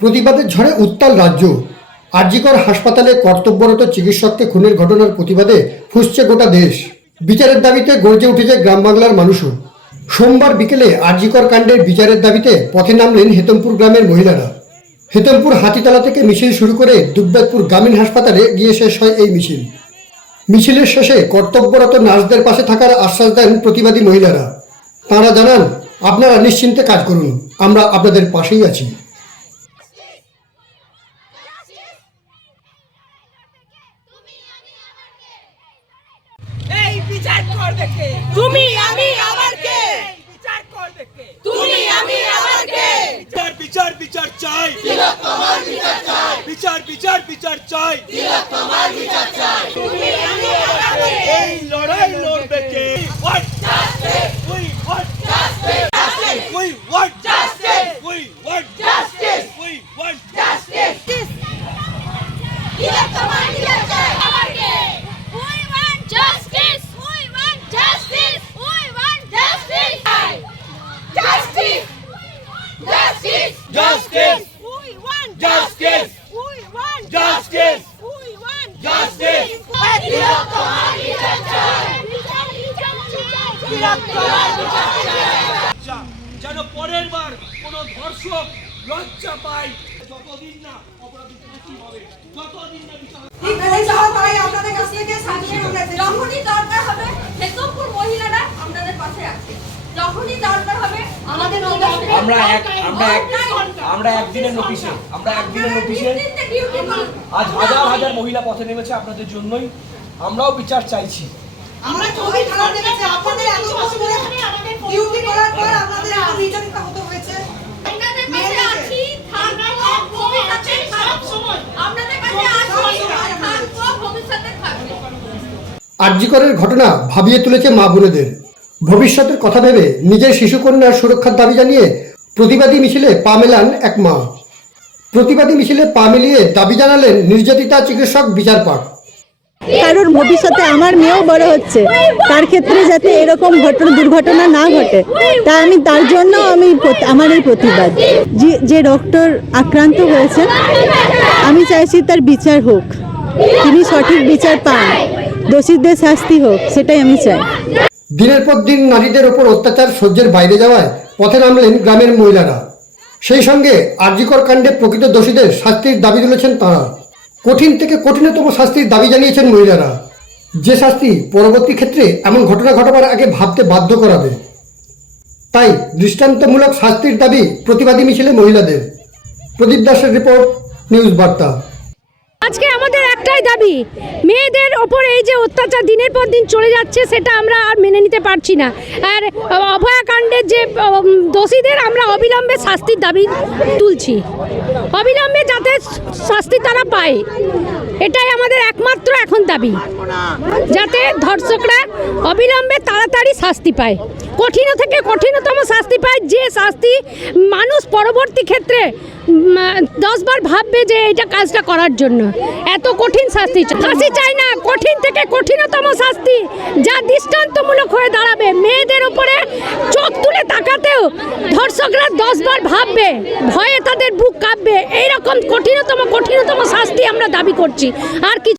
প্রতিবাদের ঝড়ে উত্তাল রাজ্য। আরজিকর হাসপাতালে কর্তব্যরত চিকিৎসককে খুনের ঘটনার প্রতিবাদে ফুসছে গোটা দেশ। বিচারের দাবিতে গর্জে উঠেছে গ্রাম বাংলার মানুষও। সোমবার বিকেলে আরজিকর কাণ্ডের বিচারের দাবিতে পথে নামলেন হেতমপুর গ্রামের মহিলারা। হেতমপুর হাতিতলা থেকে মিছিল শুরু করে দুব্যাদপুর গ্রামীণ হাসপাতালে গিয়ে শেষ হয় এই মিছিল। মিছিলের শেষে কর্তব্যরত নার্সদের পাশে থাকার আশ্বাস দেন প্রতিবাদী মহিলারা। তাঁরা জানান, আপনারা নিশ্চিন্তে কাজ করুন, আমরা আপনাদের পাশেই আছি এই বিচার করবে কে তুমি আমি আমার কে বিচার করবে কে তুমি আমি আমার কে বিচার বিচার বিচার চাই। বিচার বিচার বিচার চাই। তুমি আমি আমার কে এই লড়াই লড়বে কে What? We want Justice! We want Justice! We want Justice! We want Justice! দিলে তোমার দিলে চাই আমার কে We want justice! We want justice! We want justice! Justice! Justice! Justice! We want Justice! We want Justice! We want Justice! দিলে তোমার চাই বিচার, বিচার, বিচার, দিলে তোমার দিলে চাই যেন পরের বার কোনো ধর্ষক লজ্জা পায় যতদিন না অপরাধী হবে যতদিন না বিচার এখানে যাওয়া পাই আপনাদের কাছ থেকে সাহায্য আমরা চাই। যখনই দরকার হবে হেতমপুর মহিলারা আপনাদের পাশে আছে যখনই দরকার হবে আমাদের আমরা এক আমরা এক আমরা একদিনের নোটিশে আমরা একদিনের নোটিশে আজ হাজার হাজার মহিলা পথে নেমেছে আপনাদের জন্যই। আমরাও বিচার চাইছি। আমরা খুবই খারাপ লেগেছে আপনাদের এত বছর ধরে ডিউটি করার পর আপনাদের এত নির্যাতিত হতে হয়েছে। কাছে আরজিকরের ঘটনা ভাবিয়ে তুলেছে মা বোনেদের। ভবিষ্যতের কথা ভেবে নিজের শিশুকন্যার সুরক্ষার দাবি জানিয়ে প্রতিবাদী মিছিলে পা মেলান এক মা। প্রতিবাদী মিছিলে পা মিলিয়ে দাবি জানালেন নির্যাতিতা চিকিৎসক বিচার পাক। কারোর ভবিষ্যতে আমার মেয়েও বড় হচ্ছে। তার ক্ষেত্রে যাতে এরকম ঘটনা দুর্ঘটনা না ঘটে তা আমি তার জন্য আমি আমার এই প্রতিবাদ। যে- যে ডক্টর আক্রান্ত হয়েছেন আমি চাইছি তার বিচার হোক। তিনি সঠিক বিচার পান। দোষীদের শাস্তি হোক সেটাই আমি চাই। দিনের পর দিন নারীদের ওপর অত্যাচার সহ্যের বাইরে যাওয়ায় পথে নামলেন গ্রামের মহিলারা। সেই সঙ্গে আরজিকর কাণ্ডে প্রকৃত দোষীদের শাস্তির দাবি তুলেছেন তাঁরা। কঠিন থেকে কঠিনতম শাস্তির দাবি জানিয়েছেন মহিলারা। যে শাস্তি পরবর্তী ক্ষেত্রে এমন ঘটনা ঘটাবার আগে ভাবতে বাধ্য করাবে। তাই দৃষ্টান্তমূলক শাস্তির দাবি প্রতিবাদী মিছিলে মহিলাদের। প্রদীপ দাসের রিপোর্ট, নিউজ বার্তা। একটাই দাবি। মেয়েদের ওপর এই যে অত্যাচার দিনের পর দিন চলে যাচ্ছে, সেটা আমরা আর মেনে নিতে পারছি না। আর অভয়াকাণ্ডের যে দোষীদের আমরা অবিলম্বে শাস্তির দাবি তুলছি। অবিলম্বে যাতে শাস্তি তারা পায়। এটাই আমাদের একমাত্র এখন দাবি। যাতে ধর্ষকরা অবিলম্বে তাড়াতাড়ি শাস্তি পায়। কঠিন থেকে কঠিনতম শাস্তি পায় যে শাস্তি মানুষ পরবর্তী ক্ষেত্রে দশবার ভাববে যে এটা কাজটা করার জন্য। এত কঠিন শাস্তি। ফাঁসি চাই না, কঠিন থেকে কঠিনতম শাস্তি। যা দৃষ্টান্তমূলক হয়ে দাঁড়াবে, মেয়েদের উপরে চোখ তুলে তাকাতেও ধর্ষকরা দশবার ভাববে, ভয়ে তাদের বুক কাঁপবে। এইরকম কঠিনতম কঠিনতম শাস্তি আমরা দাবি করছি। আর কিছু